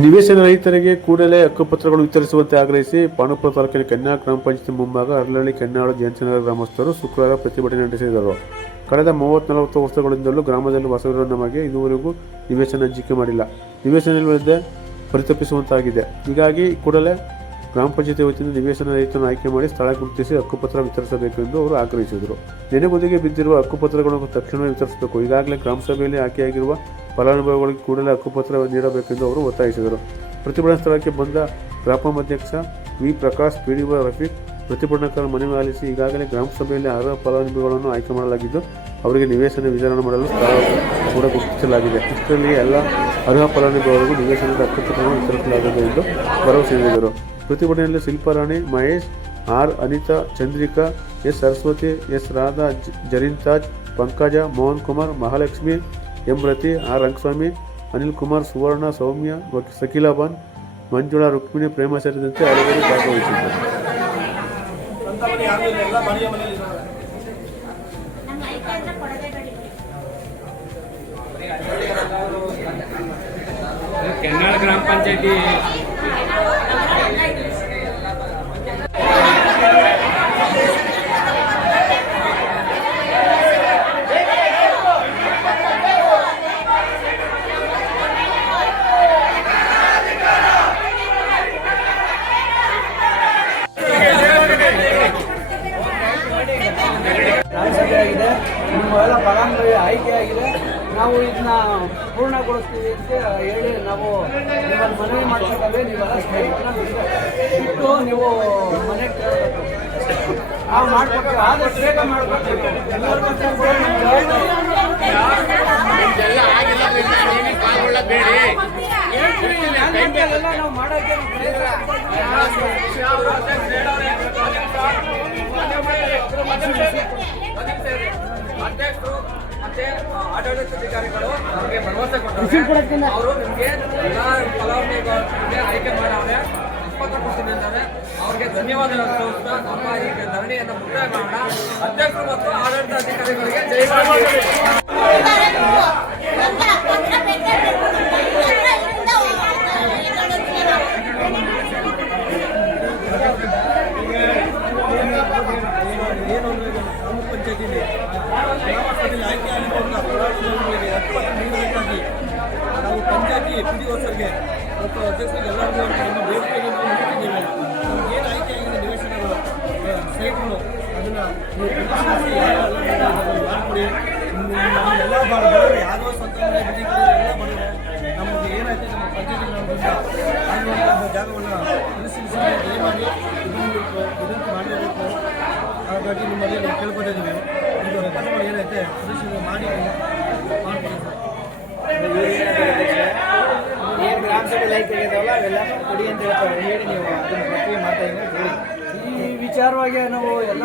ನಿವೇಶನ ರಹಿತರಿಗೆ ಕೂಡಲೇ ಹಕ್ಕುಪತ್ರಗಳು ವಿತರಿಸುವಂತೆ ಆಗ್ರಹಿಸಿ ಪಾಂಡವಪುರ ತಾಲೂಕಿನ ಕನ್ಯಾ ಗ್ರಾಮ ಪಂಚಾಯತಿ ಮುಂಭಾಗ ಅರಳಹಳ್ಳಿ ಕೆನ್ನಾಳು ಜಯಂತನಗರ ಗ್ರಾಮಸ್ಥರು ಶುಕ್ರವಾರ ಪ್ರತಿಭಟನೆ ನಡೆಸಿದರು. ಕಳೆದ 30-40 ವರ್ಷಗಳಿಂದಲೂ ಗ್ರಾಮದಲ್ಲಿ ವಾಸವಿರುವ ನಮಗೆ ಇದುವರೆಗೂ ನಿವೇಶನ ಹಂಚಿಕೆ ಮಾಡಿಲ್ಲ. ನಿವೇಶನವಿಲ್ಲದೆ ಪರಿತಪಿಸುವಂತಾಗಿದೆ. ಹೀಗಾಗಿ ಕೂಡಲೇ ಗ್ರಾಮ ಪಂಚಾಯತಿ ವತಿಯಿಂದ ನಿವೇಶನ ರಹಿತರನ್ನು ಆಯ್ಕೆ ಮಾಡಿ ಸ್ಥಳ ಗುರುತಿಸಿ ಹಕ್ಕುಪತ್ರ ವಿತರಿಸಬೇಕು ಎಂದು ಅವರು ಆಗ್ರಹಿಸಿದರು. ನೆನೆಗುದಿಗೆ ಬಿದ್ದಿರುವ ಹಕ್ಕುಪತ್ರಗಳನ್ನು ತಕ್ಷಣವೇ ವಿತರಿಸಬೇಕು. ಈಗಾಗಲೇ ಗ್ರಾಮ ಸಭೆಯಲ್ಲಿ ಆಯ್ಕೆಯಾಗಿರುವ ಫಲಾನುಭವಿಗಳಿಗೆ ಕೂಡಲೇ ಹಕ್ಕುಪತ್ರ ನೀಡಬೇಕೆಂದು ಅವರು ಒತ್ತಾಯಿಸಿದರು. ಪ್ರತಿಭಟನಾ ಸ್ಥಳಕ್ಕೆ ಬಂದ ಗ್ರಾಪಂ ಅಧ್ಯಕ್ಷ ವಿ. ಪ್ರಕಾಶ್, ಪಿಡಿಒ ರಫೀಕ್ ಪ್ರತಿಭಟನಾಕಾರರ ಮನವಿ ಆಲಿಸಿ ಈಗಾಗಲೇ ಗ್ರಾಮ ಸಭೆಯಲ್ಲಿ ಅರ್ಹ ಫಲಾನುಭವಿಗಳನ್ನು ಆಯ್ಕೆ ಮಾಡಲಾಗಿದ್ದು ಅವರಿಗೆ ನಿವೇಶನ ವಿತರಣೆ ಮಾಡಲು ಸ್ಥಳ ಕೂಡ ಗುರುತಿಸಲಾಗಿದೆ. ಇಷ್ಟರಲ್ಲಿಯೇ ಎಲ್ಲ ಅರ್ಹ ಫಲಾನುಭವಿಗಳಿಗೂ ನಿವೇಶನದ ಹಕ್ಕುಪತ್ರವನ್ನು ವಿತರಿಸಲಾಗಿದೆ ಎಂದು ಭರವಸೆ ನೀಡಿದರು. ಪ್ರತಿಭಟನೆಯಲ್ಲಿ Shilparani, Mahesh, R. Anitha, Chandrika, S. Saraswathi, S. Radha, Zareentaj, Pankaja, Mohan Kumar, Mahalakshmi, M. Rathi, R. Rangaswamy, Anil Kumar, Suvarna, Soumya, Sakeelaban, Manjula, Rukmini, Prema ಸೇರಿದಂತೆ ಹಲವರು ಭಾಗವಹಿಸಿದ್ದರು. ಕೆನ್ನಾಳ ಗ್ರಾಮ ಪಂಚಾಯತಿ ಆಗಿದೆ. ನಿಮ್ಮೆಲ್ಲ ಫಲಾನುಭವಿ ಆಯ್ಕೆಯಾಗಿದೆ. ನಾವು ಇದನ್ನ ಪೂರ್ಣಗೊಳಿಸ್ತೀವಿ ಅಂತ ಹೇಳಿ ನಾವು ನಿಮ್ಮಲ್ಲಿ ಮನವಿ ಮಾಡ್ತಿದ್ದೇವೆ. ನೀವೆಲ್ಲ ಸ್ನೇಹಿತರನ್ನ ಬಿಟ್ಟು ನೀವು ಮನೆಗೆ ಕೇಳಬೇಕು. ನಾವು ಮಾಡ್ಕೊಡ್ತೀವಿ, ಆದಷ್ಟು ಬೇಗ ಮಾಡ್ಕೊಡ್ತೀವಿ. ಎಲ್ಲರಿಗೂ ನಾವು ಮಾಡೋಕ್ಕೆ ಅಧ್ಯಕ್ಷರು ಮತ್ತೆ ಆಡಳಿತಾಧಿಕಾರಿಗಳು ನಮಗೆ ಭರವಸೆ ಕೊಟ್ಟಿದ್ದಾರೆ. ಅವರು ನಿಮಗೆ ಎಲ್ಲ ಫಲಾನುಭವಿಗಳಿಗೆ ಆಯ್ಕೆ ಮಾಡವ್ರೆ, ಹಕ್ಕುಪತ್ರ ಕೊಡ್ತೀನಿ ಅಂತಾರೆ. ಅವ್ರಿಗೆ ಧನ್ಯವಾದಗಳು ತೋರಿಸ್ತಾ ನಮ್ಮ ಈಗ ಧರಣಿಯನ್ನು ಮುಕ್ತಾಯ ಮಾಡೋಣ. ಅಧ್ಯಕ್ಷರು ಮತ್ತು ಆಡಳಿತಾಧಿಕಾರಿಗಳಿಗೆ ಜೈ. ಏನು ಅಂದರೆ ಗ್ರಾಮ ಪಂಚಾಯತಿಯಲ್ಲಿ ಗ್ರಾಮಸ್ಥರಲ್ಲಿ ಆಯ್ಕೆ ಆಗಿರುವಂಥ ಫಲಾನುಭವಿಗಳಿಗೆ ಹಕ್ಕುಪತ್ರ ನೀಡಬೇಕಾಗಿ ನಾವು ಪಂಚಾಯತಿ PDO ಸರ್ಗೆ ಮತ್ತು ಅಧ್ಯಕ್ಷರಿಗೆ ಎಲ್ಲರಿಗೂ ನಮ್ಮ ಬೇಡಿಕೆಯನ್ನು ನೀಡುತ್ತಿದ್ದೇವೆ. ನಮಗೇನು ಆಯ್ಕೆ ಆಗಿದೆ ನಿವೇಶನಗಳು ಸೈಟ್ಗಳು ಅದನ್ನು ಮಾಡಿಕೊಡಿ. ನಮ್ಮೆಲ್ಲ ಬಡವರು ಯಾರೋ ಸ್ವಂತ ಎಲ್ಲ ಬಡವರು ನಮಗೆ ಏನಾಯ್ತು ನಮ್ಮ ಪಂಚಾಯತಿ ನಮ್ಮಿಂದ ಆಗಿರುವಂಥ ಜಾಗವನ್ನು ಪರಿಶೀಲಿಸಿ ದಯಮಾಡಿ ಇದನ್ನು ಮಾಡಲೇಬೇಕು. ಹಾಗಾಗಿ ನಿಮ್ಮಲ್ಲಿ ನಾವು ಕೇಳ್ಕೊತಿದ್ದೀವಿ. ಇದು ರಚನೆಗಳು ಏನೈತೆ ಪರಿಶೀಲನೆ ಮಾಡಿ ಮಾಡ್ತೀವಿ ಸರ್. ಏನು ಗ್ರಾಮ ಸಭೆ ಆಯ್ಕೆ ಆಗಿದಾವಲ್ಲ ಅವೆಲ್ಲ ಕೊಡಿ ಅಂತ ಹೇಳ್ತಾರೆ. ಹೇಳಿ ನೀವು ಅದನ್ನು ಪ್ರಕ್ರಿಯೆ ಮಾಡ್ತಾ ಇದ್ದೀವಿ ಹೇಳಿ. ಈ ವಿಚಾರವಾಗಿ ನಾವು ಎಲ್ಲ